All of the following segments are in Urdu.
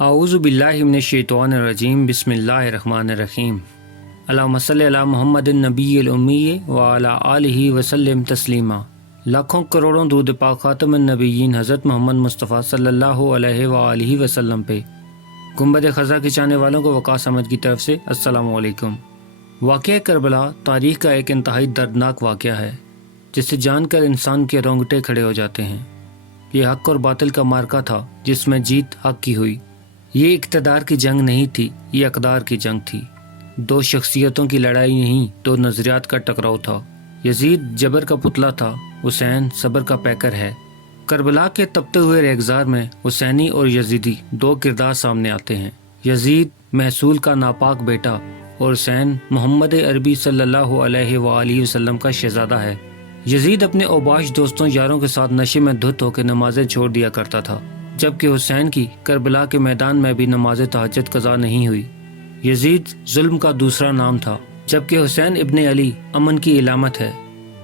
اعوذ باللہ من الشیطان الرجیم بسم اللہ الرحمن الرحیم اللہم صلی علی محمد النبی الامی وعلی آلہ وسلم تسلیما۔ لاکھوں کروڑوں درود پاک خاتم النبیین حضرت محمد مصطفیٰ صلی اللہ علیہ وآلہ وسلم پہ۔ گنبد خزرہ کے چاہنے والوں کو وقاص احمد کی طرف سے السلام علیکم۔ واقعہ کربلا تاریخ کا ایک انتہائی دردناک واقعہ ہے جسے جان کر انسان کے رونگٹے کھڑے ہو جاتے ہیں۔ یہ حق اور باطل کا معرکہ تھا جس میں جیت حق کی ہوئی۔ یہ اقتدار کی جنگ نہیں تھی، یہ اقدار کی جنگ تھی۔ دو شخصیتوں کی لڑائی نہیں، دو نظریات کا ٹکراؤ تھا۔ یزید جبر کا پتلا تھا، حسین صبر کا پیکر ہے۔ کربلا کے تپتے ہوئے ریگزار میں حسینی اور یزیدی دو کردار سامنے آتے ہیں۔ یزید محصول کا ناپاک بیٹا اور حسین محمد عربی صلی اللہ علیہ وآلہ وسلم کا شہزادہ ہے۔ یزید اپنے اوباش دوستوں یاروں کے ساتھ نشے میں دھت ہو کے نمازیں چھوڑ دیا کرتا تھا، جبکہ حسین کی کربلا کے میدان میں بھی نماز تہجد قضا نہیں ہوئی۔ یزید ظلم کا دوسرا نام تھا، جبکہ حسین ابن علی امن کی علامت ہے۔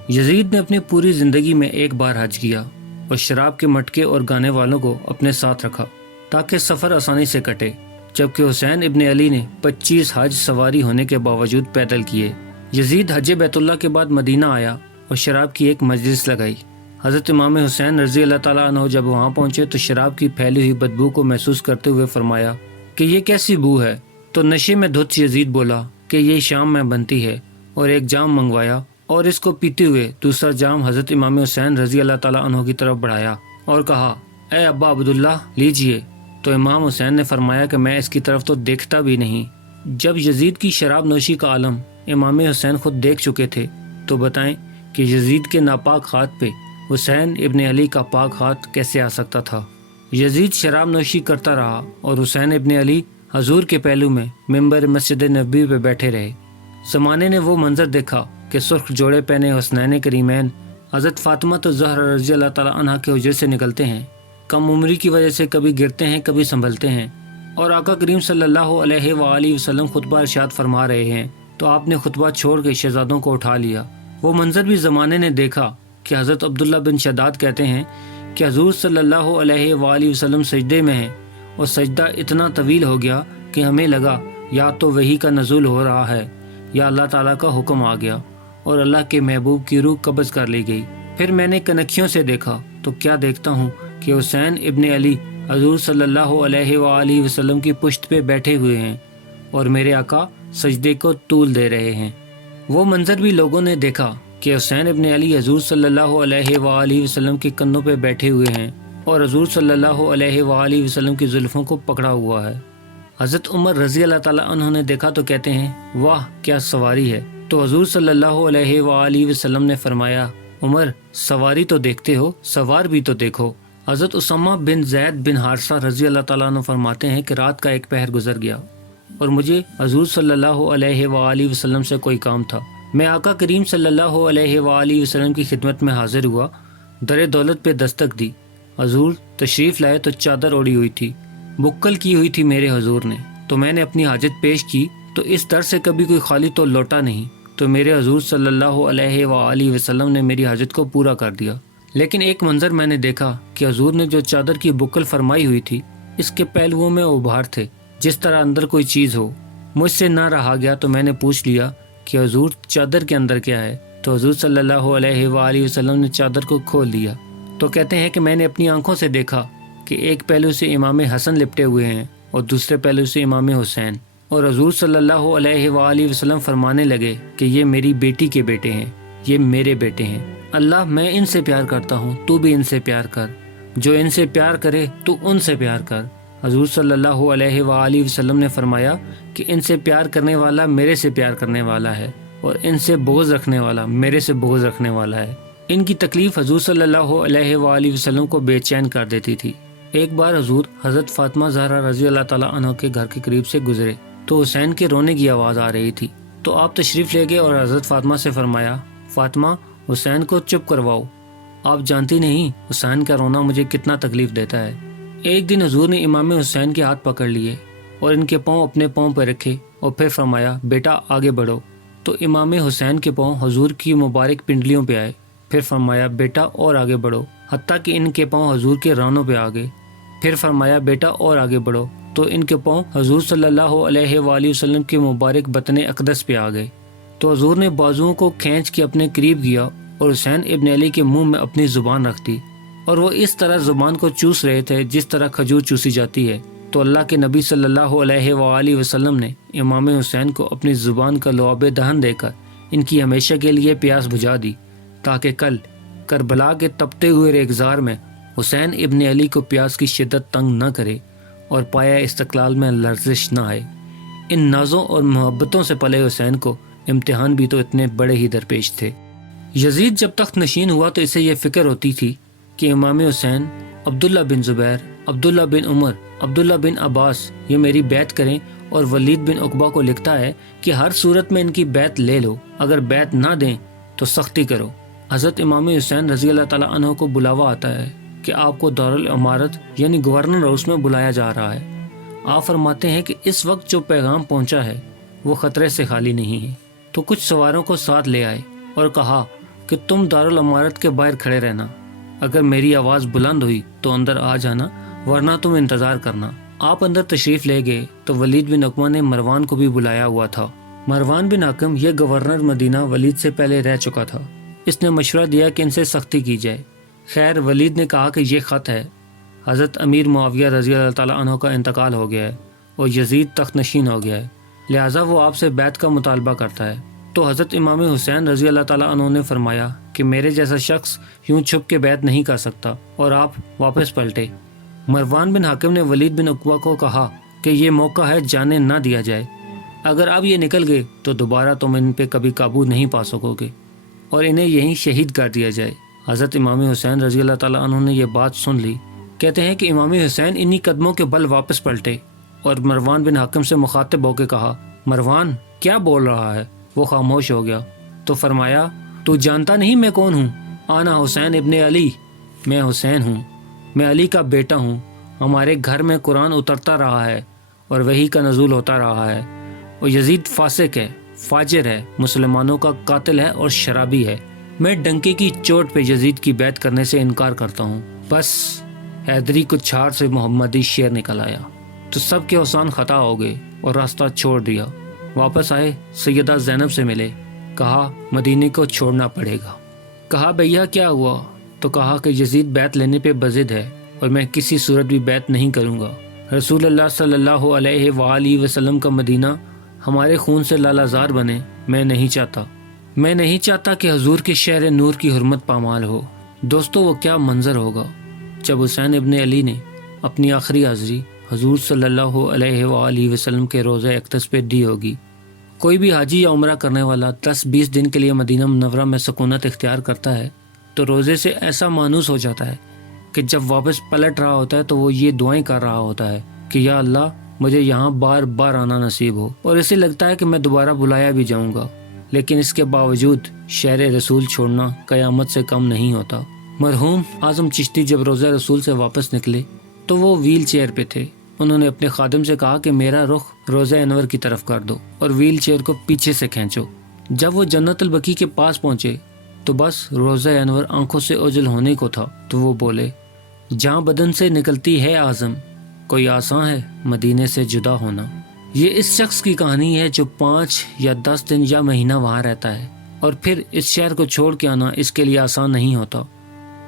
یزید نے اپنی پوری زندگی میں ایک بار حج کیا اور شراب کے مٹکے اور گانے والوں کو اپنے ساتھ رکھا تاکہ سفر آسانی سے کٹے، جبکہ حسین ابن علی نے 25 حج سواری ہونے کے باوجود پیدل کیے۔ یزید حج بیت اللہ کے بعد مدینہ آیا اور شراب کی ایک مجلس لگائی۔ حضرت امام حسین رضی اللہ تعالیٰ عنہ جب وہاں پہنچے تو شراب کی پھیلی ہوئی بدبو کو محسوس کرتے ہوئے فرمایا کہ یہ کیسی بو ہے؟ تو نشے میں دھت یزید بولا کہ یہ شام میں بنتی ہے، اور ایک جام منگوایا اور اس کو پیتے ہوئے دوسرا جام حضرت امام حسین رضی اللہ تعالیٰ عنہ کی طرف بڑھایا اور کہا، اے ابا عبداللہ لیجئے۔ تو امام حسین نے فرمایا کہ میں اس کی طرف تو دیکھتا بھی نہیں۔ جب یزید کی شراب نوشی کا عالم امام حسین خود دیکھ چکے تھے تو بتائیں کہ یزید کے ناپاک ہاتھ پہ حسین ابن علی کا پاک ہاتھ کیسے آ سکتا تھا؟ یزید شراب نوشی کرتا رہا اور حسین ابن علی حضور کے پہلو میں ممبر مسجد نبوی پہ بیٹھے رہے۔ زمانے نے وہ منظر دیکھا کہ سرخ جوڑے پہنے حسنین کریمین حضرت فاطمہ الزہرا رضی اللہ تعالیٰ عنہ کے حجرے سے نکلتے ہیں۔ کم عمری کی وجہ سے کبھی گرتے ہیں کبھی سنبھلتے ہیں، اور آقا کریم صلی اللہ علیہ وآلہ وسلم خطبہ ارشاد فرما رہے ہیں تو آپ نے خطبہ چھوڑ کے شہزادوں کو اٹھا لیا۔ وہ منظر بھی زمانے نے دیکھا کہ حضرت عبداللہ بن شداد کہتے ہیں کہ حضور صلی اللہ علیہ وآلہ وسلم سجدے میں ہیں اور سجدہ اتنا طویل ہو گیا کہ ہمیں لگا یا تو وحی کا نزول ہو رہا ہے یا اللہ تعالیٰ کا حکم آ گیا اور اللہ کے محبوب کی روح قبض کر لی گئی۔ پھر میں نے کنکھیوں سے دیکھا تو کیا دیکھتا ہوں کہ حسین ابن علی حضور صلی اللہ علیہ وآلہ وسلم کی پشت پہ بیٹھے ہوئے ہیں اور میرے آقا سجدے کو طول دے رہے ہیں۔ وہ منظر بھی لوگوں نے دیکھا کہ حسین ابن علی حضور صلی اللہ علیہ وآلہ وسلم کے کندھوں پہ بیٹھے ہوئے ہیں اور حضور صلی اللہ علیہ وآلہ وسلم کی زلفوں کو پکڑا ہوا ہے۔ حضرت عمر رضی اللہ تعالیٰ عنہ نے دیکھا تو کہتے ہیں، واہ کیا سواری ہے! تو حضور صلی اللہ علیہ وآلہ وسلم نے فرمایا، عمر سواری تو دیکھتے ہو، سوار بھی تو دیکھو۔ حضرت اسامہ بن زید بن حارثہ رضی اللہ تعالیٰ عنہ فرماتے ہیں کہ رات کا ایک پہر گزر گیا اور مجھے حضور صلی اللہ علیہ وآلہ وسلم سے کوئی کام تھا۔ میں آقا کریم صلی اللہ علیہ وآلہ وسلم کی خدمت میں حاضر ہوا، در دولت پہ دستک دی۔ حضور تشریف لائے تو چادر اوڑی ہوئی تھی، بکل کی ہوئی تھی میرے حضور نے، تو میں نے اپنی حاجت پیش کی تو اس در سے کبھی کوئی خالی تو لوٹا نہیں، تو میرے حضور صلی اللہ علیہ وآلہ وسلم نے میری حاجت کو پورا کر دیا۔ لیکن ایک منظر میں نے دیکھا کہ حضور نے جو چادر کی بکل فرمائی ہوئی تھی اس کے پہلوؤں میں ابھار تھے، جس طرح اندر کوئی چیز ہو۔ مجھ سے نہ رہا گیا تو میں نے پوچھ لیا کہ حضور چادر کے اندر کیا ہے؟ تو حضور صلی اللہ علیہ وآلہ وسلم نے چادر کو کھول دیا۔ تو کہتے ہیں کہ میں نے اپنی آنکھوں سے دیکھا کہ ایک پہلو سے امام حسن لپٹے ہوئے ہیں اور دوسرے پہلو سے امام حسین، اور حضور صلی اللہ علیہ وآلہ وسلم فرمانے لگے کہ یہ میری بیٹی کے بیٹے ہیں، یہ میرے بیٹے ہیں۔ اللہ میں ان سے پیار کرتا ہوں، تو بھی ان سے پیار کر، جو ان سے پیار کرے تو ان سے پیار کر۔ حضور صلی اللہ علیہ وآلہ وسلم نے فرمایا کہ ان سے پیار کرنے والا میرے سے پیار کرنے والا ہے، اور ان سے بغض رکھنے والا میرے سے بغض رکھنے والا ہے۔ ان کی تکلیف حضور صلی اللہ علیہ وآلہ وسلم کو بے چین کر دیتی تھی۔ ایک بار حضور حضرت فاطمہ زہرا رضی اللہ تعالیٰ عنہ کے گھر کے قریب سے گزرے تو حسین کے رونے کی آواز آ رہی تھی، تو آپ تشریف لے گئے اور حضرت فاطمہ سے فرمایا، فاطمہ حسین کو چپ کرواؤ، آپ جانتی نہیں حسین کا رونا مجھے کتنا تکلیف دیتا ہے۔ ایک دن حضور نے امام حسین کے ہاتھ پکڑ لیے اور ان کے پاؤں اپنے پاؤں پہ رکھے اور پھر فرمایا، بیٹا آگے بڑھو۔ تو امام حسین کے پاؤں حضور کی مبارک پنڈلیوں پہ آئے، پھر فرمایا، بیٹا اور آگے بڑھو، حتیٰ کہ ان کے پاؤں حضور کے رانوں پہ آ گئے۔ پھر فرمایا، بیٹا اور آگے بڑھو، تو ان کے پاؤں حضور صلی اللہ علیہ وآلہ وسلم کے مبارک بطن اقدس پہ آ گئے، تو حضور نے بازوؤں کو کھینچ کے اپنے قریب کیا اور حسین ابن علی کے منہ میں اپنی زبان رکھ دی، اور وہ اس طرح زبان کو چوس رہے تھے جس طرح کھجور چوسی جاتی ہے۔ تو اللہ کے نبی صلی اللہ علیہ وآلہ وسلم نے امام حسین کو اپنی زبان کا لعاب دہن دے کر ان کی ہمیشہ کے لیے پیاس بجھا دی، تاکہ کل کربلا کے تپتے ہوئے ریگزار میں حسین ابن علی کو پیاس کی شدت تنگ نہ کرے اور پایا استقلال میں لرزش نہ آئے۔ ان نازوں اور محبتوں سے پلے حسین کو امتحان بھی تو اتنے بڑے ہی درپیش تھے۔ یزید جب تخت نشین ہوا تو اسے یہ فکر ہوتی تھی کہ امام حسین عبداللہ بن زبیر، عبداللہ بن عمر، عبداللہ بن عباس یہ میری بیعت کریں، اور ولید بن عقبہ کو لکھتا ہے کہ ہر صورت میں ان کی بیعت لے لو، اگر بیعت نہ دیں تو سختی کرو۔ حضرت امام حسین رضی اللہ تعالیٰ عنہ کو بلاوا آتا ہے کہ آپ کو دارالامارت یعنی گورنر ہاؤس میں بلایا جا رہا ہے۔ آپ فرماتے ہیں کہ اس وقت جو پیغام پہنچا ہے وہ خطرے سے خالی نہیں ہے، تو کچھ سواروں کو ساتھ لے آئے اور کہا کہ تم دارالامارت کے باہر کھڑے رہنا، اگر میری آواز بلند ہوئی تو اندر آ جانا، ورنہ تم انتظار کرنا۔ آپ اندر تشریف لے گئے تو ولید بن عقبہ نے مروان کو بھی بلایا ہوا تھا۔ مروان بن حکم یہ گورنر مدینہ ولید سے پہلے رہ چکا تھا۔ اس نے مشورہ دیا کہ ان سے سختی کی جائے۔ خیر ولید نے کہا کہ یہ خط ہے، حضرت امیر معاویہ رضی اللہ تعالیٰ عنہ کا انتقال ہو گیا ہے اور یزید تخت نشین ہو گیا ہے، لہٰذا وہ آپ سے بیعت کا مطالبہ کرتا ہے۔ تو حضرت امام حسین رضی اللہ تعالیٰ عنہ نے فرمایا کہ میرے جیسا شخص یوں چھپ کے بیعت نہیں کر سکتا، اور آپ واپس پلٹے۔ مروان بن حاکم نے ولید بن عقبہ کو کہا کہ یہ موقع ہے جانے نہ دیا جائے، اگر اب یہ نکل گئے تو دوبارہ تم ان پہ کبھی قابو نہیں پا سکو گے، اور انہیں یہیں شہید کر دیا جائے۔ حضرت امام حسین رضی اللہ تعالیٰ عنہ نے یہ بات سن لی۔ کہتے ہیں کہ امام حسین انہی قدموں کے بل واپس پلٹے اور مروان بن حاکم سے مخاطب ہو کے کہا، مروان کیا بول رہا ہے؟ وہ خاموش ہو گیا تو فرمایا، تو جانتا نہیں میں کون ہوں؟ آنا حسین ابن علی، میں حسین ہوں، میں علی کا بیٹا ہوں۔ ہمارے گھر میں قرآن اترتا رہا ہے اور وحی کا نزول ہوتا رہا ہے، اور یزید فاسق ہے، فاجر ہے، مسلمانوں کا قاتل ہے اور شرابی ہے۔ میں ڈنکے کی چوٹ پہ یزید کی بیعت کرنے سے انکار کرتا ہوں۔ بس حیدری کو چھاڑ سے محمدی شیر نکل آیا تو سب کے حسان خطا ہو گئے اور راستہ چھوڑ دیا۔ واپس آئے، سیدہ زینب سے ملے، کہا مدینے کو چھوڑنا پڑے گا۔ کہا بھیا کیا ہوا؟ تو کہا کہ یزید بیعت لینے پہ بضد ہے اور میں کسی صورت بھی بیعت نہیں کروں گا۔ رسول اللہ صلی اللہ علیہ وآلہ وسلم کا مدینہ ہمارے خون سے لالازار بنے، میں نہیں چاہتا کہ حضور کے شہر نور کی حرمت پامال ہو۔ دوستو وہ کیا منظر ہوگا جب حسین ابن علی نے اپنی آخری حاضری حضور صلی اللہ علیہ وآلہ وسلم کے روضہ اقدس پہ دی ہوگی۔ کوئی بھی حاجی یا عمرہ کرنے والا 10-20 دن کے لیے مدینہ منورہ میں سکونت اختیار کرتا ہے تو روزے سے ایسا مانوس ہو جاتا ہے کہ جب واپس پلٹ رہا ہوتا ہے تو وہ یہ دعائیں کر رہا ہوتا ہے کہ یا اللہ مجھے یہاں بار بار آنا نصیب ہو، اور اسے لگتا ہے کہ میں دوبارہ بلایا بھی جاؤں گا، لیکن اس کے باوجود شہر رسول چھوڑنا قیامت سے کم نہیں ہوتا۔ مرحوم اعظم چشتی جب روزہ رسول سے واپس نکلے تو وہ ویل چیئر پہ تھے۔ انہوں نے اپنے خادم سے کہا کہ میرا رخ روزہ انور کی طرف کر دو اور ویل چیئر کو پیچھے سے کھینچو۔ جب وہ جنت البقیع کے پاس پہنچے تو بس روزہ انور آنکھوں سے اوجھل ہونے کو تھا تو وہ بولے، جہاں بدن سے نکلتی ہے اعظم، کوئی آسان ہے مدینے سے جدا ہونا۔ یہ اس شخص کی کہانی ہے جو 5 یا 10 دن یا مہینہ وہاں رہتا ہے اور پھر اس شہر کو چھوڑ کے آنا اس کے لیے آسان نہیں ہوتا۔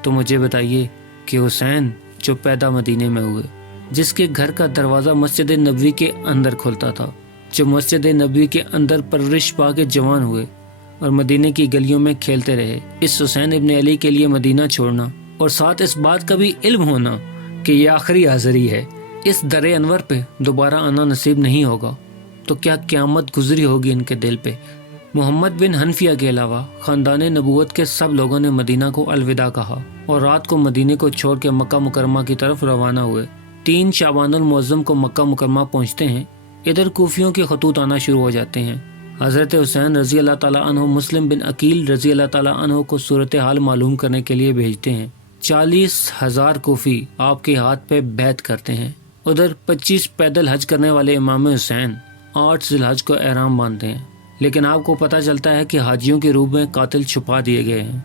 تو مجھے بتائیے کہ حسین جو پیدا مدینے میں ہوئے، جس کے گھر کا دروازہ مسجد نبوی کے اندر کھلتا تھا، جو مسجد نبوی کے اندر پرورش پا کے جوان ہوئے اور مدینے کی گلیوں میں کھیلتے رہے، اس حسین ابن علی کے لیے مدینہ چھوڑنا اور ساتھ اس بات کا بھی علم ہونا کہ یہ آخری حاضری ہے، اس در انور پہ دوبارہ آنا نصیب نہیں ہوگا، تو کیا قیامت گزری ہوگی ان کے دل پہ۔ محمد بن حنفیہ کے علاوہ خاندان نبوت کے سب لوگوں نے مدینہ کو الوداع کہا اور رات کو مدینے کو چھوڑ کے مکہ مکرمہ کی طرف روانہ ہوئے۔ 3 شعبان المعظم کو مکہ مکرمہ پہنچتے ہیں، ادھر کوفیوں کے خطوط آنا شروع ہو جاتے ہیں۔ حضرت حسین رضی اللہ تعالیٰ عنہ مسلم بن عقیل رضی اللہ تعالیٰ عنہ کو صورتحال معلوم کرنے کے لیے بھیجتے ہیں۔ 40,000 کوفی آپ کے ہاتھ پہ بیعت کرتے ہیں۔ ادھر 25 پیدل حج کرنے والے امام حسین 8 ذی الحج کو احرام باندھتے ہیں، لیکن آپ کو پتہ چلتا ہے کہ حاجیوں کے روپ میں قاتل چھپا دیے گئے ہیں،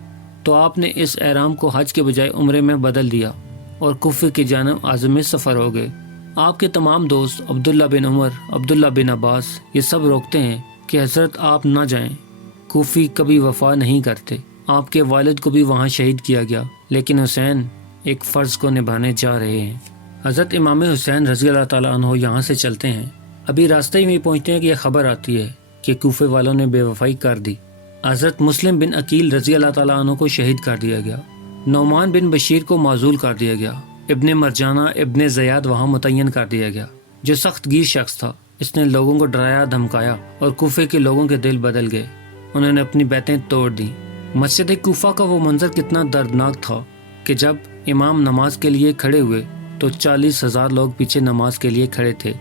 تو آپ نے اس احرام کو حج کے بجائے عمرے میں بدل دیا اور کوفے کی جانب عازم سفر ہو گئے۔ آپ کے تمام دوست عبداللہ بن عمر، عبداللہ بن عباس یہ سب روکتے ہیں کہ حضرت آپ نہ جائیں، کوفی کبھی وفا نہیں کرتے، آپ کے والد کو بھی وہاں شہید کیا گیا، لیکن حسین ایک فرض کو نبھانے جا رہے ہیں۔ حضرت امام حسین رضی اللہ تعالیٰ عنہ یہاں سے چلتے ہیں، ابھی راستے میں پہنچتے ہیں کہ یہ خبر آتی ہے کہ کوفے والوں نے بے وفائی کر دی، حضرت مسلم بن عقیل رضی اللہ تعالیٰ عنہ کو شہید کر دیا گیا، نعمان بن بشیر کو معزول کر دیا گیا، ابن مرجانہ ابن زیاد وہاں متعین کر دیا گیا جو سخت گیر شخص تھا، اس نے لوگوں کو ڈرایا دھمکایا اور کوفے کے لوگوں کے دل بدل گئے، انہوں نے اپنی بیعتیں توڑ دیں۔ مسجد کوفہ کا وہ منظر کتنا دردناک تھا کہ جب امام نماز کے لیے کھڑے ہوئے تو 40,000 لوگ پیچھے نماز کے لیے کھڑے تھے،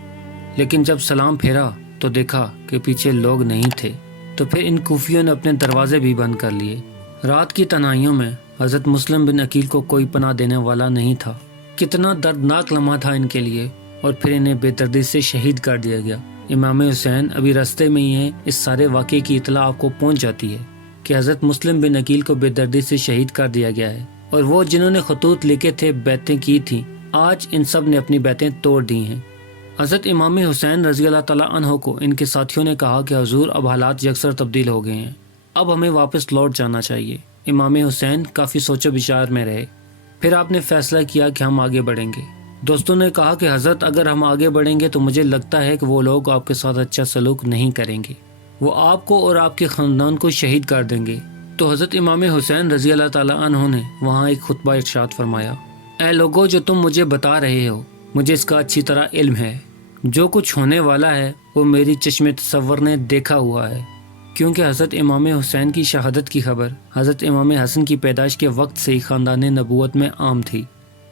لیکن جب سلام پھیرا تو دیکھا کہ پیچھے لوگ نہیں تھے، تو پھر ان کوفیوں نے اپنے دروازے بھی بند کر لیے۔ رات کی تنہائیوں میں حضرت مسلم بن عقیل کو کوئی پناہ دینے والا نہیں تھا، کتنا دردناک لمحہ تھا ان کے لیے، اور پھر انہیں بے دردی سے شہید کر دیا گیا۔ امام حسین ابھی راستے میں ہی ہیں، اس سارے واقعے کی اطلاع آپ کو پہنچ جاتی ہے کہ حضرت مسلم بن عقیل کو بے دردی سے شہید کر دیا گیا ہے، اور وہ جنہوں نے خطوط لکھے تھے، بیعتیں کی تھیں، آج ان سب نے اپنی بیعتیں توڑ دی ہیں۔ حضرت امام حسین رضی اللہ تعالیٰ عنہ کو ان کے ساتھیوں نے کہا کہ حضور اب حالات یکسر تبدیل ہو گئے ہیں، اب ہمیں واپس لوٹ جانا چاہیے۔ امام حسین کافی سوچ و بچار میں رہے، پھر آپ نے فیصلہ کیا کہ ہم آگے بڑھیں گے۔ دوستوں نے کہا کہ حضرت اگر ہم آگے بڑھیں گے تو مجھے لگتا ہے کہ وہ لوگ آپ کے ساتھ اچھا سلوک نہیں کریں گے، وہ آپ کو اور آپ کے خاندان کو شہید کر دیں گے۔ تو حضرت امام حسین رضی اللہ تعالیٰ عنہ نے وہاں ایک خطبہ ارشاد فرمایا، اے لوگو جو تم مجھے بتا رہے ہو، مجھے اس کا اچھی طرح علم ہے، جو کچھ ہونے والا ہے وہ میری چشم تصور نے دیکھا ہوا ہے، کیونکہ حضرت امام حسین کی شہادت کی خبر حضرت امام حسن کی پیدائش کے وقت سے ہی خاندان نبوت میں عام تھی۔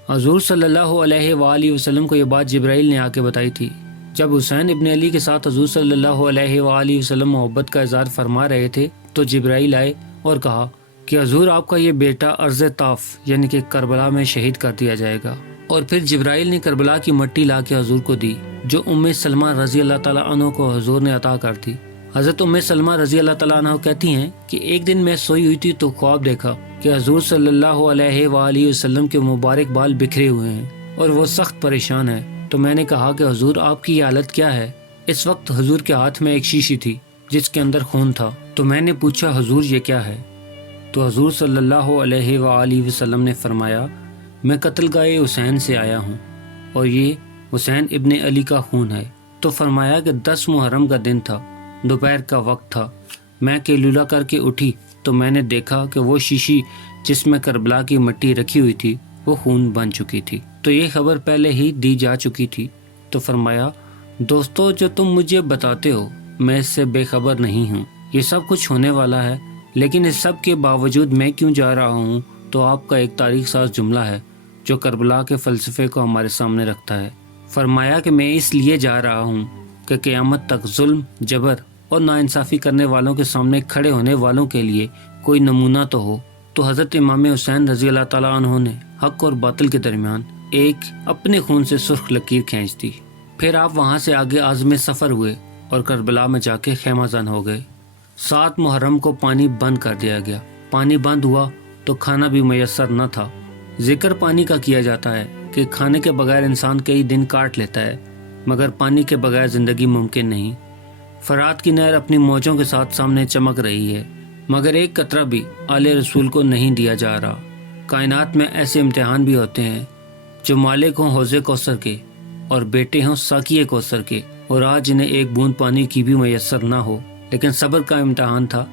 حضور صلی اللہ علیہ وآلہ وسلم کو یہ بات جبرائیل نے آ کے بتائی تھی۔ جب حسین ابن علی کے ساتھ حضور صلی اللہ علیہ وآلہ وسلم محبت کا اظہار فرما رہے تھے تو جبرائیل آئے اور کہا کہ حضور آپ کا یہ بیٹا ارض طاف یعنی کہ کربلا میں شہید کر دیا جائے گا، اور پھر جبرائیل نے کربلا کی مٹی لا کے حضور کو دی جو سلمہ رضی اللہ تعالیٰ عنہ کو حضور نے عطا کر دی۔ حضرت سلمہ رضی اللہ تعالیٰ عنہ کہتی ہیں کہ ایک دن میں سوئی ہوئی تھی تو خواب دیکھا کہ حضور صلی اللہ علیہ وآلہ وسلم کے مبارک بال بکھرے ہوئے ہیں اور وہ سخت پریشان ہے، تو میں نے کہا کہ حضور آپ کی یہ حالت کیا ہے؟ اس وقت حضور کے ہاتھ میں ایک شیشی تھی جس کے اندر خون تھا، تو میں نے پوچھا حضور یہ کیا ہے؟ تو حضور صلی اللہ علیہ وآلہ وسلم نے فرمایا میں قتل گاہ حسین سے آیا ہوں اور یہ حسین ابن علی کا خون ہے۔ تو فرمایا کہ 10 محرم کا دن تھا، دوپہر کا وقت تھا، میں قیلولہ کر کے اٹھی تو میں نے دیکھا کہ وہ شیشی جس میں کربلا کی مٹی رکھی ہوئی تھی وہ خون بن چکی تھی، تو یہ خبر پہلے ہی دی جا چکی تھی۔ تو فرمایا دوستو جو تم مجھے بتاتے ہو میں اس سے بے خبر نہیں ہوں، یہ سب کچھ ہونے والا ہے، لیکن اس سب کے باوجود میں کیوں جا رہا ہوں؟ تو آپ کا ایک تاریخ ساز جملہ ہے جو کربلا کے فلسفے کو ہمارے سامنے رکھتا ہے۔ فرمایا کہ میں اس لیے جا رہا ہوں کہ قیامت تک ظلم، جبر اور ناانصافی کرنے والوں کے سامنے کھڑے ہونے والوں کے لیے کوئی نمونہ تو ہو۔ تو حضرت امام حسین رضی اللہ تعالیٰ عنہ نے حق اور باطل کے درمیان ایک اپنے خون سے سرخ لکیر کھینچ دی۔ پھر آپ وہاں سے آگے عازم سفر ہوئے اور کربلا میں جا کے خیمہ زن ہو گئے۔ 7 محرم کو پانی بند کر دیا گیا، پانی بند ہوا تو کھانا بھی میسر نہ تھا۔ ذکر پانی کا کیا جاتا ہے کہ کھانے کے بغیر انسان کئی دن کاٹ لیتا ہے، مگر پانی کے بغیر زندگی ممکن نہیں۔ فرات کی نہر اپنی موجوں کے ساتھ سامنے چمک رہی ہے، مگر ایک قطرہ بھی آل رسول کو نہیں دیا جا رہا۔ کائنات میں ایسے امتحان بھی ہوتے ہیں جو مالک ہوں حوض کوثر کے اور بیٹے ہوں ساقی کوثر کے، اور آج انہیں ایک بوند پانی کی بھی میسر نہ ہو، لیکن صبر کا امتحان تھا۔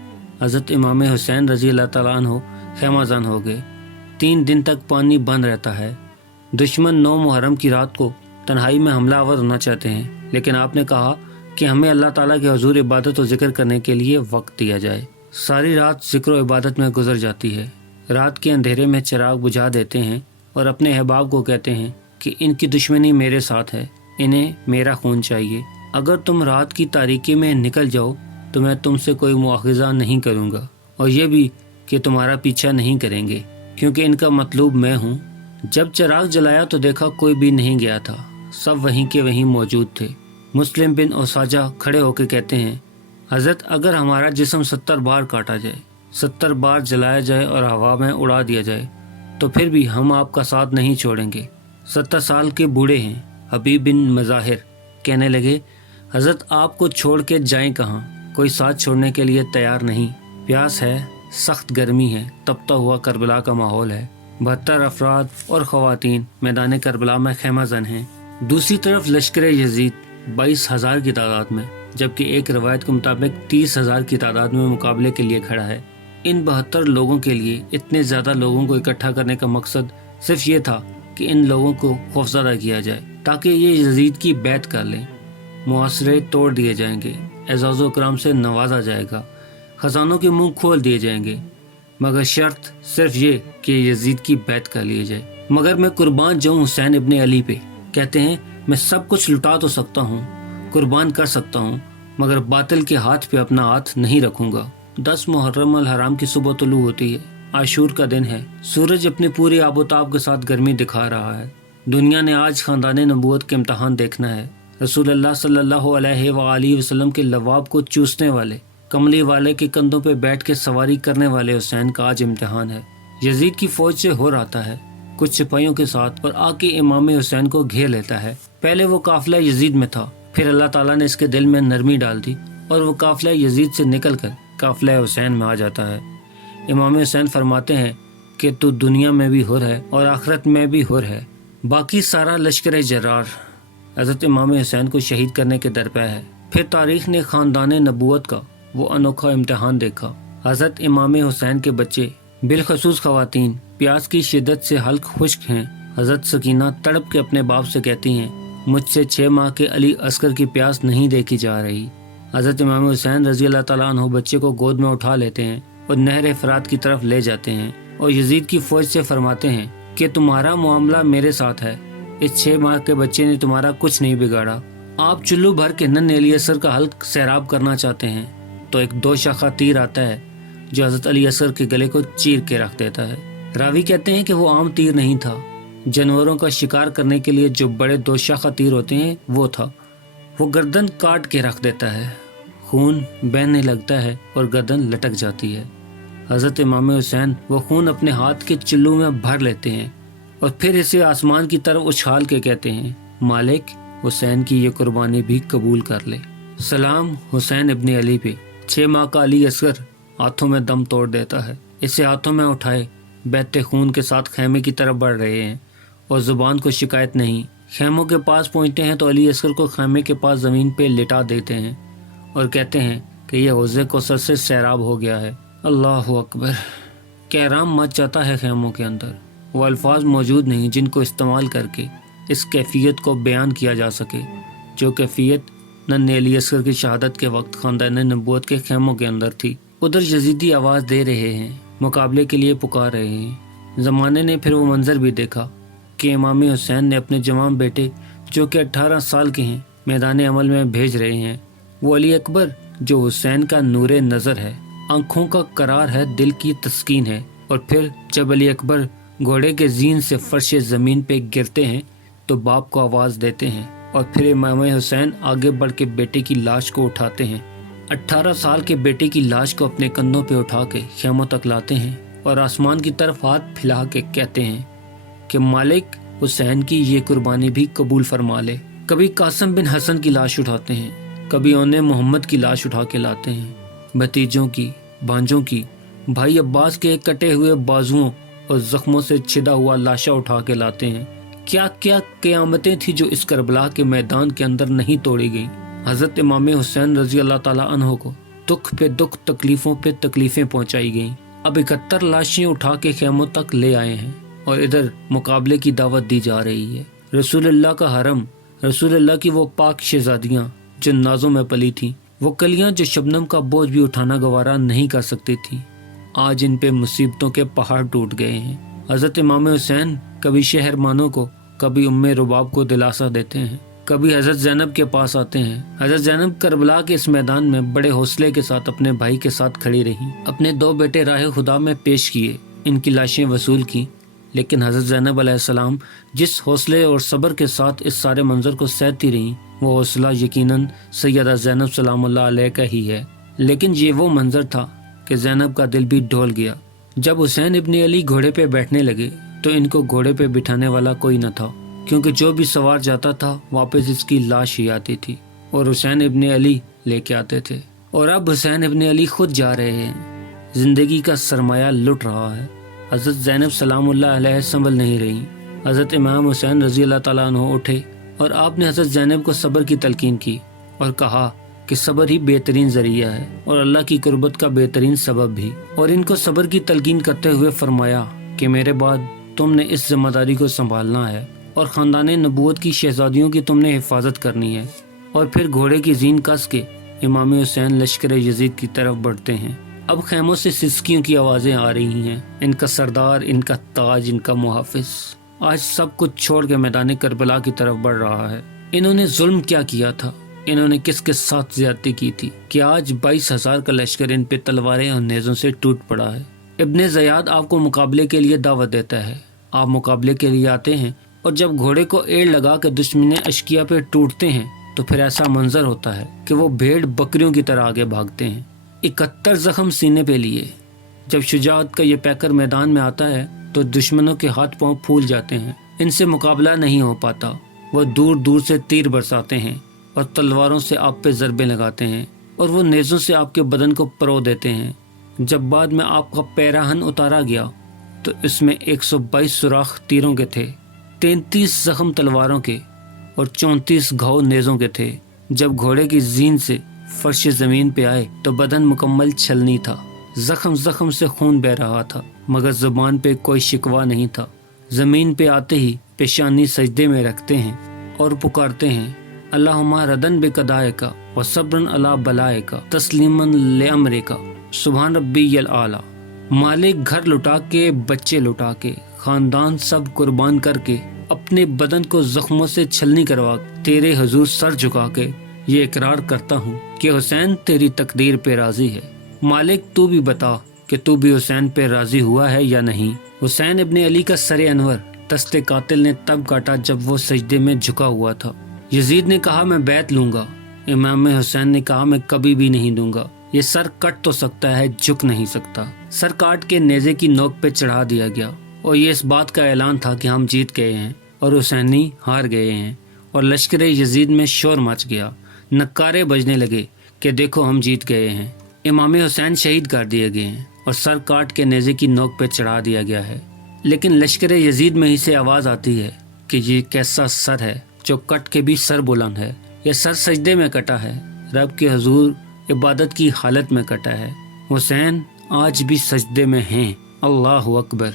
حضرت امام حسین رضی اللہ تعالیٰ عنہ خیمہ زن ہو گئے۔ 3 دن تک پانی بند رہتا ہے۔ دشمن 9 محرم کی رات کو تنہائی میں حملہ آور ہونا چاہتے ہیں، لیکن آپ نے کہا کہ ہمیں اللہ تعالیٰ کے حضور عبادت و ذکر کرنے کے لیے وقت دیا جائے۔ ساری رات ذکر و عبادت میں گزر جاتی ہے۔ رات کے اندھیرے میں چراغ بجھا دیتے ہیں اور اپنے احباب کو کہتے ہیں کہ ان کی دشمنی میرے ساتھ ہے، انہیں میرا خون چاہیے۔ اگر تم رات کی تاریکی میں نکل جاؤ تو میں تم سے کوئی مواخذہ نہیں کروں گا، اور یہ بھی کہ تمہارا پیچھا نہیں کریں گے، کیونکہ ان کا مطلوب میں ہوں۔ جب چراغ جلایا تو دیکھا کوئی بھی نہیں گیا تھا، سب وہیں کے وہیں موجود تھے۔ مسلم بن اوساجہ کھڑے ہو کے کہتے ہیں حضرت اگر ہمارا جسم 70 بار کاٹا جائے، 70 بار جلایا جائے اور ہوا میں اڑا دیا جائے تو پھر بھی ہم آپ کا ساتھ نہیں چھوڑیں گے۔ 70 سال کے بوڑھے ہیں، حبیب بن مظاہر کہنے لگے حضرت آپ کو چھوڑ کے جائیں کہاں، کوئی ساتھ چھوڑنے کے لیے تیار نہیں، پیاس ہے، سخت گرمی ہے، تپتا ہوا کربلا کا ماحول ہے، 72 افراد اور خواتین میدان کربلا میں خیمہ زن ہیں۔ دوسری طرف لشکر یزید 22,000 کی تعداد میں، جبکہ ایک روایت کے مطابق 30,000 کی تعداد میں مقابلے کے لیے کھڑا ہے۔ ان 72 لوگوں کے لیے اتنے زیادہ لوگوں کو اکٹھا کرنے کا مقصد صرف یہ تھا کہ ان لوگوں کو خوفزدہ کیا جائے تاکہ یہ یزید کی بیعت کر لیں۔ معاشرے توڑ دیے جائیں گے، اعزاز و اکرام سے نوازا جائے گا، خزانوں کے منہ کھول دیے جائیں گے، مگر شرط صرف یہ کہ یزید کی بیعت کر لیے جائے۔ مگر میں قربان جاؤں حسین ابن علی پہ، کہتے ہیں میں سب کچھ لٹا تو سکتا ہوں، قربان کر سکتا ہوں، مگر باطل کے ہاتھ پہ اپنا ہاتھ نہیں رکھوں گا۔ 10 محرم الحرام کی صبح طلوع ہوتی ہے، عاشور کا دن ہے، سورج اپنے پوری آب و تاب کے ساتھ گرمی دکھا رہا ہے۔ دنیا نے آج خاندان نبوت کے امتحان دیکھنا ہے۔ رسول اللہ صلی اللہ علیہ وآلہ وسلم کے لواب کو چوسنے والے، کملی والے کے کندھوں پہ بیٹھ کے سواری کرنے والے حسین کا آج امتحان ہے۔ یزید کی فوج سے ہو آتا ہے کچھ سپاہیوں کے ساتھ اور آ کے امام حسین کو گھیر لیتا ہے۔ پہلے وہ قافلہ یزید میں تھا، پھر اللہ تعالیٰ نے اس کے دل میں نرمی ڈال دی اور وہ قافلہ یزید سے نکل کر قافلہ حسین میں آ جاتا ہے۔ امام حسین فرماتے ہیں کہ تو دنیا میں بھی حر ہے اور آخرت میں بھی حر ہے۔ باقی سارا لشکر جرار حضرت امام حسین کو شہید کرنے کے درپے ہے۔ پھر تاریخ نے خاندان نبوت کا وہ انوکھا امتحان دیکھا۔ حضرت امام حسین کے بچے بالخصوص خواتین پیاس کی شدت سے حلق خشک ہیں۔ حضرت سکینہ تڑپ کے اپنے باپ سے کہتی ہیں مجھ سے 6 ماہ کے علی اصغر کی پیاس نہیں دیکھی جا رہی۔ حضرت امام حسین رضی اللہ تعالیٰ عنہ بچے کو گود میں اٹھا لیتے ہیں اور نہر فرات کی طرف لے جاتے ہیں اور یزید کی فوج سے فرماتے ہیں کہ تمہارا معاملہ میرے ساتھ ہے، اس 6 ماہ کے بچے نے تمہارا کچھ نہیں بگاڑا۔ آپ چلو بھر کے نن علی اصغر کا حلق سیراب کرنا چاہتے ہیں تو ایک 2 شاخہ تیر آتا ہے جو حضرت علی اصغر کے گلے کو چیر کے رکھ دیتا ہے۔ راوی کہتے ہیں کہ وہ عام تیر نہیں تھا، جانوروں کا شکار کرنے کے لیے جو بڑے 2 شاخہ تیر ہوتے ہیں وہ تھا۔ وہ گردن کاٹ کے رکھ دیتا ہے، خون بہنے لگتا ہے اور گردن لٹک جاتی ہے۔ حضرت امام حسین وہ خون اپنے ہاتھ کے چلو میں بھر لیتے ہیں اور پھر اسے آسمان کی طرف اچھال کے کہتے ہیں مالک حسین کی یہ قربانی بھی قبول کر لے۔ سلام حسین ابن علی پہ۔ 6 ماہ کا علی اصغر ہاتھوں میں دم توڑ دیتا ہے، اسے ہاتھوں میں اٹھائے بہتے خون کے ساتھ خیمے کی طرف بڑھ رہے ہیں اور زبان کو شکایت نہیں۔ خیموں کے پاس پہنچتے ہیں تو علی اصغر کو خیمے کے پاس زمین پہ لٹا دیتے ہیں اور کہتے ہیں کہ یہ حوض کوثر سے سیراب ہو گیا ہے۔ اللہ اکبر! کہرام مچ جاتا ہے خیموں کے اندر۔ وہ الفاظ موجود نہیں جن کو استعمال کر کے اس کیفیت کو بیان کیا جا سکے جو کیفیت ننھے علی اصغر کی شہادت کے وقت خاندان نبوت کے خیموں کے اندر تھی۔ ادھر یزیدی آواز دے رہے ہیں، مقابلے کے لیے پکار رہے ہیں۔ زمانے نے پھر وہ منظر بھی دیکھا کہ امام حسین نے اپنے جوان بیٹے جو کہ 18 سال کے ہیں میدان عمل میں بھیج رہے ہیں۔ وہ علی اکبر جو حسین کا نور نظر ہے، آنکھوں کا قرار ہے، دل کی تسکین ہے۔ اور پھر جب علی اکبر گھوڑے کے زین سے فرش زمین پہ گرتے ہیں تو باپ کو آواز دیتے ہیں اور پھر امام حسین آگے بڑھ کے بیٹے کی لاش کو اٹھاتے ہیں۔ 18 سال کے بیٹے کی لاش کو اپنے کندھوں پہ اٹھا کے خیموں تک لاتے ہیں اور آسمان کی طرف ہاتھ پھیلا کے کہتے ہیں کہ مالک حسین کی یہ قربانی بھی قبول فرما لے۔ کبھی قاسم بن حسن کی لاش اٹھاتے ہیں، کبھی انہیں محمد کی لاش اٹھا کے لاتے ہیں، بھتیجوں کی، بھانجوں کی، بھائی عباس کے کٹے ہوئے بازوؤں اور زخموں سے چھدا ہوا لاشا اٹھا کے لاتے ہیں۔ کیا کیا قیامتیں تھیں جو اس کربلا کے میدان کے اندر نہیں توڑی گئیں۔ حضرت امام حسین رضی اللہ تعالیٰ عنہ کو دکھ پہ دکھ، تکلیفوں پہ تکلیفیں پہنچائی گئیں۔ اب 71 لاشیں اٹھا کے خیموں تک لے آئے ہیں اور ادھر مقابلے کی دعوت دی جا رہی ہے۔ رسول اللہ کا حرم، رسول اللہ کی وہ پاک شہزادیاں جو نازوں میں پلی تھیں، وہ کلیاں جو شبنم کا بوجھ بھی اٹھانا گوارا نہیں کر سکتی تھیں، آج ان پہ مصیبتوں کے پہاڑ ٹوٹ گئے ہیں۔ حضرت امام حسین کبھی شہر مانوں کو، کبھی ام رباب کو دلاسا دیتے ہیں، کبھی حضرت زینب کے پاس آتے ہیں۔ حضرت زینب کربلا کے اس میدان میں بڑے حوصلے کے ساتھ اپنے بھائی کے ساتھ کھڑی رہیں، اپنے 2 بیٹے راہ خدا میں پیش کیے، ان کی لاشیں وصول کی، لیکن حضرت زینب علیہ السلام جس حوصلے اور صبر کے ساتھ اس سارے منظر کو سہتی رہیں، وہ حوصلہ یقیناً سیدہ زینب سلام اللہ علیہ کا ہی ہے۔ لیکن یہ وہ منظر تھا کہ زینب کا دل بھی ڈول گیا۔ جب حسین ابن علی گھوڑے پہ بیٹھنے لگے تو ان کو گھوڑے پہ بٹھانے والا کوئی نہ تھا، کیونکہ جو بھی سوار جاتا تھا واپس اس کی لاش ہی آتی تھی اور حسین ابن علی لے کے آتے تھے۔ اور اب حسین ابن علی خود جا رہے ہیں، زندگی کا سرمایہ لٹ رہا ہے۔ حضرت زینب سلام اللہ علیہ سنبھل نہیں رہی۔ حضرت امام حسین رضی اللہ تعالیٰ عنہ اٹھے اور آپ نے حضرت زینب کو صبر کی تلقین کی اور کہا کہ صبر ہی بہترین ذریعہ ہے اور اللہ کی قربت کا بہترین سبب بھی، اور ان کو صبر کی تلقین کرتے ہوئے فرمایا کہ میرے بعد تم نے اس ذمہ داری کو سنبھالنا ہے اور خاندان نبوت کی شہزادیوں کی تم نے حفاظت کرنی ہے۔ اور پھر گھوڑے کی زین کس کے امام حسین لشکر یزید کی طرف بڑھتے ہیں۔ اب خیموں سے سسکیوں کی آوازیں آ رہی ہیں، ان کا سردار، ان کا تاج، ان کا محافظ آج سب کچھ چھوڑ کے میدان کربلا کی طرف بڑھ رہا ہے۔ انہوں نے ظلم کیا کیا تھا؟ انہوں نے کس کے ساتھ زیادتی کی تھی کہ آج 22,000 کا لشکر ان پہ تلواریں اور نیزوں سے ٹوٹ پڑا ہے؟ ابن زیاد آپ کو مقابلے کے لیے دعوت دیتا ہے، آپ مقابلے کے لیے آتے ہیں، اور جب گھوڑے کو ایڑ لگا کے دشمن اشکیا پہ ٹوٹتے ہیں تو پھر ایسا منظر ہوتا ہے کہ وہ بھیڑ بکریوں کی طرح آگے بھاگتے ہیں۔ 71 زخم سینے پہ لیے جب شجاعت کا یہ پیکر میدان میں آتا ہے تو دشمنوں کے ہاتھ پاؤں پھول جاتے ہیں، ان سے مقابلہ نہیں ہو پاتا۔ وہ دور دور سے تیر برساتے ہیں اور تلواروں سے آپ پہ ضربیں لگاتے ہیں، اور وہ نیزوں سے آپ کے بدن کو پرو دیتے ہیں۔ جب بعد میں آپ کا پیراہن اتارا گیا تو اس میں 122 سوراخ تیروں کے تھے، 33 زخم تلواروں کے اور 34 گھاؤ نیزوں کے تھے۔ جب گھوڑے کی زین سے فرش زمین پہ آئے تو بدن مکمل چھلنی تھا، زخم زخم سے خون بہ رہا تھا، مگر زبان پہ کوئی شکوہ نہیں تھا۔ زمین پہ آتے ہی پیشانی سجدے میں رکھتے ہیں اور پکارتے ہیں اللہم ردن بقضائک کا وصبرن علی بلائک کا تسلیمن لامرک کا سبحان ربی العالی۔ مالک گھر لٹا کے، بچے لٹا کے، خاندان سب قربان کر کے، اپنے بدن کو زخموں سے چھلنی کروا تیرے حضور سر جھکا کے یہ اقرار کرتا ہوں کہ حسین تیری تقدیر پہ راضی ہے۔ مالک تو بھی بتا کہ تو بھی حسین پہ راضی ہوا ہے یا نہیں۔ حسین ابن علی کا سر انور دست قاتل نے تب کاٹا جب وہ سجدے میں جھکا ہوا تھا۔ یزید نے کہا میں بیعت لوں گا، امام حسین نے کہا میں کبھی بھی نہیں دوں گا۔ یہ سر کٹ تو سکتا ہے، جھک نہیں سکتا۔ سر کاٹ کے نیزے کی نوک پہ چڑھا دیا گیا اور یہ اس بات کا اعلان تھا کہ ہم جیت گئے ہیں اور حسینی ہار گئے ہیں، اور لشکر یزید میں شور مچ گیا، نکارے بجنے لگے کہ دیکھو ہم جیت گئے ہیں، امام حسین شہید کر دیے گئے ہیں اور سر کاٹ کے نیزے کی نوک پہ چڑھا دیا گیا ہے۔ لیکن لشکر یزید میں ہی سے آواز آتی ہے کہ یہ کیسا سر ہے جو کٹ کے بھی سر بلند ہے، یہ سر سجدے میں کٹا ہے، رب کے حضور عبادت کی حالت میں کٹا ہے۔ حسین آج بھی سجدے میں ہیں، اللہ اکبر۔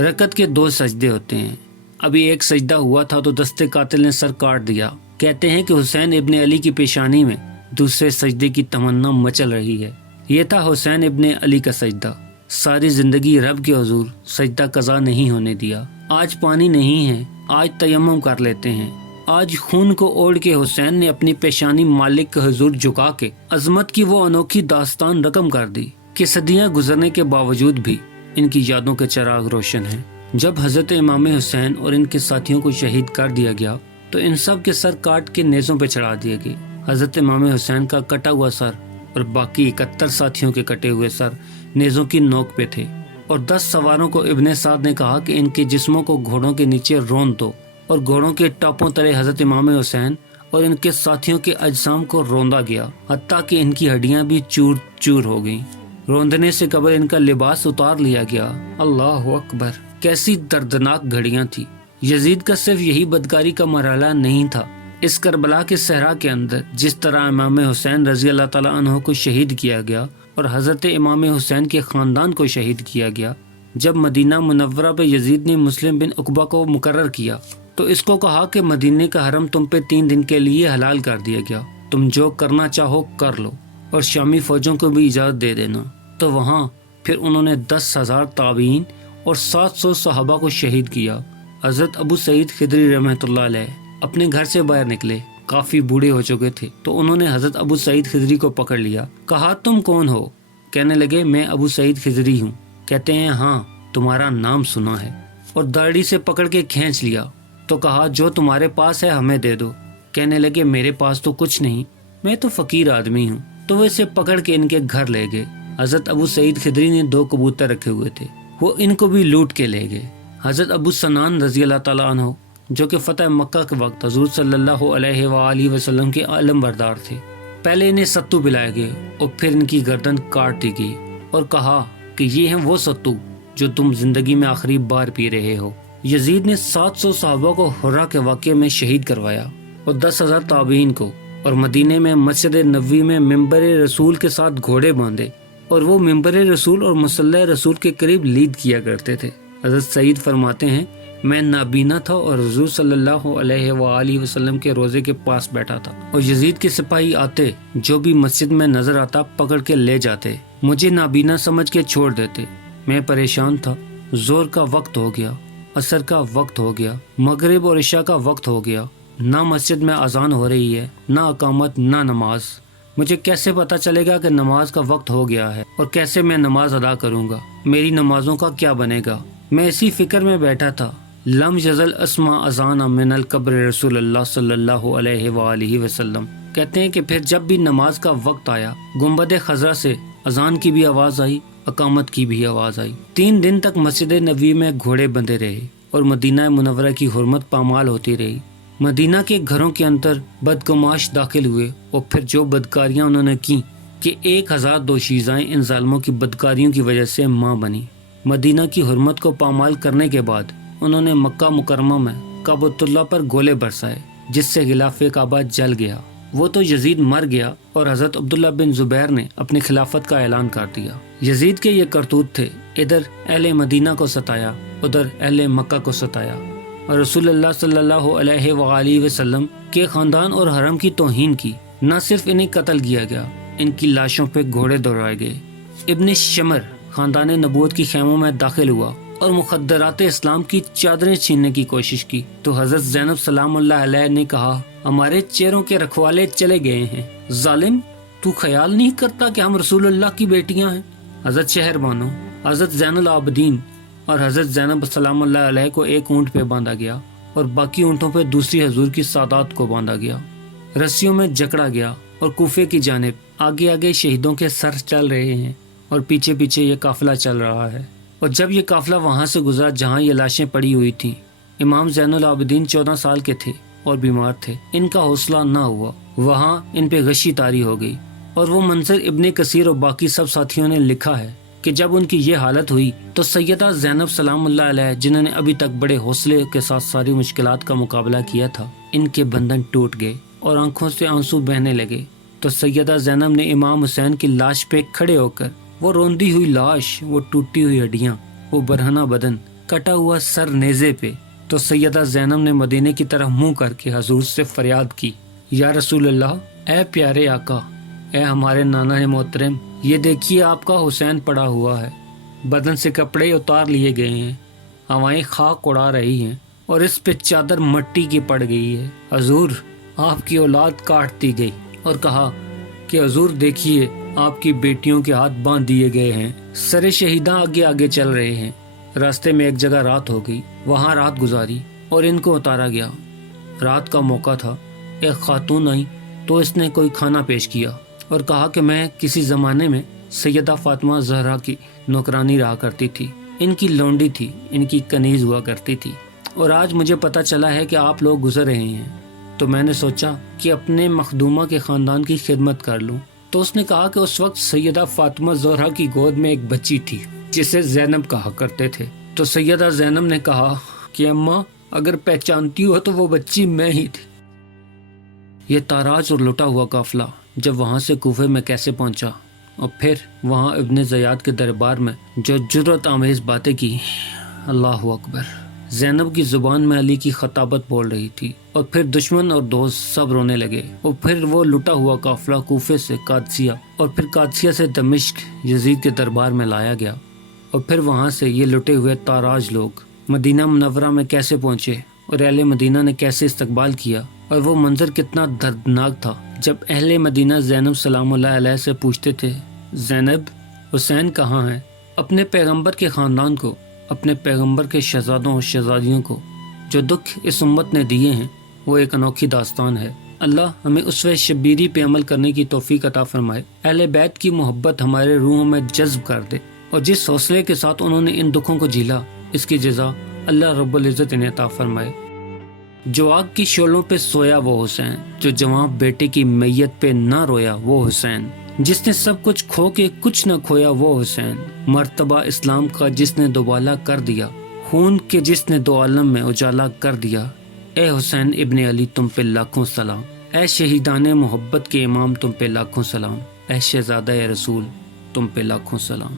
رکعت کے 2 سجدے ہوتے ہیں، ابھی ایک سجدہ ہوا تھا تو دست قاتل نے سر کاٹ دیا۔ کہتے ہیں کہ حسین ابن علی کی پیشانی میں دوسرے سجدے کی تمنا مچل رہی ہے، یہ تھا حسین ابن علی کا سجدہ۔ ساری زندگی رب کے حضور سجدہ قضا نہیں ہونے دیا۔ آج پانی نہیں ہے، آج تیمم کر لیتے ہیں۔ آج خون کو اوڑھ کے حسین نے اپنی پیشانی مالک کے حضور جھکا کے عظمت کی وہ انوکھی داستان رقم کر دی کہ صدیاں گزرنے کے باوجود بھی ان کی یادوں کے چراغ روشن ہیں۔ جب حضرت امام حسین اور ان کے ساتھیوں کو شہید کر دیا گیا تو ان سب کے سر کاٹ کے نیزوں پہ چڑھا دیے گئے۔ حضرت امام حسین کا کٹا ہوا سر اور باقی 71 ساتھیوں کے کٹے ہوئے سر نیزوں کی نوک پہ تھے، اور 10 سواروں کو ابن سعد نے کہا کہ ان کے جسموں کو گھوڑوں کے نیچے روند دو، اور گھوڑوں کے ٹاپوں تلے حضرت امام حسین اور ان کے ساتھیوں کے اجسام کو روندا گیا، حتیٰ کہ ان کی ہڈیاں بھی چور چور ہو گئیں۔ روندنے سے قبل ان کا لباس اتار لیا گیا۔ اللہ اکبر، کیسی دردناک گھڑیاں تھی۔ یزید کا صرف یہی بدکاری کا مرحلہ نہیں تھا، اس کربلا کے صحرا کے اندر جس طرح امام حسین رضی اللہ تعالیٰ عنہ کو شہید کیا گیا اور حضرت امام حسین کے خاندان کو شہید کیا گیا، جب مدینہ منورہ پہ یزید نے مسلم بن عقبہ کو مقرر کیا تو اس کو کہا کہ مدینے کا حرم تم پہ 3 دن کے لیے حلال کر دیا گیا، تم جو کرنا چاہو کر لو، اور شامی فوجوں کو بھی اجازت دے دینا۔ تو وہاں پھر انہوں نے 10,000 تابعین اور 700 صحابہ کو شہید کیا۔ حضرت ابو سعید خدری رحمۃ اللہ علیہ اپنے گھر سے باہر نکلے، کافی بوڑھے ہو چکے تھے، تو انہوں نے حضرت ابو سعید خدری کو پکڑ لیا، کہا تم کون ہو؟ کہنے لگے میں ابو سعید خدری ہوں۔ کہتے ہیں ہاں تمہارا نام سنا ہے، اور داڑھی سے پکڑ کے کھینچ لیا، تو کہا جو تمہارے پاس ہے ہمیں دے دو۔ کہنے لگے میرے پاس تو کچھ نہیں، میں تو فقیر آدمی ہوں۔ تو وہ اسے پکڑ کے ان کے گھر لے گئے۔ حضرت ابو سعید خدری نے 2 کبوتر رکھے ہوئے تھے، وہ ان کو بھی لوٹ کے لے گئے۔ حضرت ابو سنان رضی اللہ تعالیٰ عنہ جو کہ فتح مکہ کے وقت حضور صلی اللہ علیہ وآلہ وسلم کے علم بردار تھے۔ پہلے انہیں ستو پلائے گئے اور پھر ان کی گردن کاٹ دی گئی اور کہا کہ یہ ہیں وہ ستو جو تم زندگی میں آخری بار پی رہے ہو۔ یزید نے 700 صحابہ کو حرہ کے واقعے میں شہید کروایا اور 10,000 تابعین کو، اور مدینے میں مسجد نبوی میں ممبر رسول کے ساتھ گھوڑے باندھے اور وہ ممبر رسول اور مصلی رسول کے قریب لیڈ کیا کرتے تھے۔ حضرت سعید فرماتے ہیں میں نابینا تھا اور حضور صلی اللہ علیہ وآلہ وسلم کے روزے کے پاس بیٹھا تھا اور یزید کے سپاہی آتے، جو بھی مسجد میں نظر آتا پکڑ کے لے جاتے، مجھے نابینا سمجھ کے چھوڑ دیتے۔ میں پریشان تھا۔ زور کا وقت ہو گیا، عصر کا وقت ہو گیا، مغرب اور عشاء کا وقت ہو گیا، نہ مسجد میں اذان ہو رہی ہے، نہ اقامت، نہ نماز۔ مجھے کیسے پتا چلے گا کہ نماز کا وقت ہو گیا ہے اور کیسے میں نماز ادا کروں گا؟ میری نمازوں کا کیا بنے گا؟ میں اسی فکر میں بیٹھا تھا۔ لم یزل اسمع اذان من القبر رسول اللہ صلی اللہ علیہ وآلہ وسلم۔ کہتے ہیں کہ پھر جب بھی نماز کا وقت آیا، گنبد خضرا سے اذان کی بھی آواز آئی، اقامت کی بھی آواز آئی۔ 3 دن تک مسجد نبوی میں گھوڑے بندھے رہے اور مدینہ منورہ کی حرمت پامال ہوتی رہی۔ مدینہ کے گھروں کے اندر بدگماش داخل ہوئے اور پھر جو بدکاریاں انہوں نے کی کہ 1000 دوشیزائیں ان ظالموں کی بدکاریوں کی وجہ سے ماں بنی۔ مدینہ کی حرمت کو پامال کرنے کے بعد انہوں نے مکہ مکرمہ میں کعبۃ اللہ پر گولے برسائے، جس سے غلاف کعبہ جل گیا۔ وہ تو یزید مر گیا اور حضرت عبداللہ بن زبیر نے اپنی خلافت کا اعلان کر دیا۔ یزید کے یہ کرتوت تھے، ادھر اہل مدینہ کو ستایا، ادھر اہل مکہ کو ستایا، اور رسول اللہ صلی اللہ علیہ وآلہ وسلم کے خاندان اور حرم کی توہین کی۔ نہ صرف انہیں قتل کیا گیا، ان کی لاشوں پہ گھوڑے دوڑائے گئے۔ ابن شمر خاندان نبوت کی خیموں میں داخل ہوا اور مخدرات اسلام کی چادریں چھیننے کی کوشش کی تو حضرت زینب سلام اللہ علیہ نے کہا ہمارے چہروں کے رکھوالے چلے گئے ہیں، ظالم تو خیال نہیں کرتا کہ ہم رسول اللہ کی بیٹیاں ہیں؟ حضرت شہر بانو، حضرت زین العابدین اور حضرت زینب سلام اللہ علیہ کو ایک اونٹ پہ باندھا گیا اور باقی اونٹوں پہ دوسری حضور کی سادات کو باندھا گیا، رسیوں میں جکڑا گیا اور کوفے کی جانب آگے آگے شہیدوں کے سر چل رہے ہیں اور پیچھے پیچھے یہ قافلہ چل رہا ہے۔ اور جب یہ قافلہ وہاں سے گزرا جہاں یہ لاشیں پڑی ہوئی تھیں، امام زین العابدین 14 سال کے تھے اور بیمار تھے، ان کا حوصلہ نہ ہوا، وہاں ان پہ غشی طاری ہو گئی۔ اور وہ منظر ابن کثیر اور باقی سب ساتھیوں نے لکھا ہے کہ جب ان کی یہ حالت ہوئی تو سیدہ زینب سلام اللہ علیہ، جنہوں نے ابھی تک بڑے حوصلے کے ساتھ ساری مشکلات کا مقابلہ کیا تھا، ان کے بندھن ٹوٹ گئے اور آنکھوں سے آنسو بہنے لگے۔ تو سیدہ زینب نے امام حسین کی لاش پہ کھڑے ہو کر، وہ روندی ہوئی لاش، وہ ٹوٹی ہوئی ہڈیاں، وہ برہنہ بدن، کٹا ہوا سر نیزے پہ، تو سیدہ زینب نے مدینے کی طرف منہ کر کے حضور سے فریاد کی، یا رسول اللہ، اے پیارے آقا، اے ہمارے نانا محترم، یہ دیکھیے آپ کا حسین پڑا ہوا ہے، بدن سے کپڑے اتار لیے گئے ہیں، ہوائیں خاک اڑا رہی ہیں اور اس پہ چادر مٹی کی پڑ گئی ہے۔ حضور، آپ کی اولاد کاٹ دی گئی۔ اور کہا کہ حضور دیکھیے، آپ کی بیٹیوں کے ہاتھ باندھ دیے گئے ہیں، سر شہیداں آگے آگے چل رہے ہیں۔ راستے میں ایک جگہ رات ہو گئی، وہاں رات گزاری اور ان کو اتارا گیا۔ رات کا موقع تھا، ایک خاتون آئی تو اس نے کوئی کھانا پیش کیا اور کہا کہ میں کسی زمانے میں سیدہ فاطمہ زہرا کی نوکرانی رہا کرتی تھی، ان کی لونڈی تھی، ان کی کنیز ہوا کرتی تھی، اور آج مجھے پتہ چلا ہے کہ آپ لوگ گزر رہے ہیں، تو میں نے سوچا کہ اپنے مخدومہ کے خاندان کی خدمت کر لوں۔ تو اس نے کہا کہ اس وقت سیدہ فاطمہ زہرا کی گود میں ایک بچی تھی جسے زینب کہا کرتے تھے۔ تو سیدہ زینب نے کہا کہ اماں، اگر پہچانتی ہو تو وہ بچی میں ہی تھی۔ یہ تاراج اور لٹا ہوا قافلہ جب وہاں سے کوفے میں کیسے پہنچا اور پھر وہاں ابن زیاد کے دربار میں جو جرأت آمیز باتیں کی، اللہ اکبر۔ زینب کی زبان میں علی کی خطابت بول رہی تھی اور پھر دشمن اور دوست سب رونے لگے، اور پھر وہ لٹا ہوا قافلہ کوفے سے قادسیہ اور پھر قادسیہ سے دمشق یزید کے دربار میں لایا گیا، اور پھر وہاں سے یہ لٹے ہوئے تاراج لوگ مدینہ منورہ میں کیسے پہنچے اور اہل مدینہ نے کیسے استقبال کیا، اور وہ منظر کتنا دردناک تھا جب اہل مدینہ زینب سلام اللہ علیہ سے پوچھتے تھے، زینب، حسین کہاں ہیں؟ اپنے پیغمبر کے خاندان کو، اپنے پیغمبر کے شہزادوں اور شہزادیوں کو جو دکھ اس امت نے دیے ہیں، وہ ایک انوکھی داستان ہے۔ اللہ ہمیں اسوہ شبیری پہ عمل کرنے کی توفیق عطا فرمائے، اہل بیت کی محبت ہمارے روحوں میں جذب کر دے، اور جس حوصلے کے ساتھ انہوں نے ان دکھوں کو جھیلا، اس کی جزا اللہ رب العزت انہیں عطا فرمائے۔ جو آگ کی شعلوں پہ سویا وہ حسین، جو جوان بیٹے کی میت پہ نہ رویا وہ حسین، جس نے سب کچھ کھو کے کچھ نہ کھویا وہ حسین، مرتبہ اسلام کا جس نے دوبالا کر دیا، خون کے جس نے دو عالم میں اجالا کر دیا، اے حسین ابن علی تم پہ لاکھوں سلام، اے شہیدان محبت کے امام تم پہ لاکھوں سلام، اے شہزادہ رسول تم پہ لاکھوں سلام۔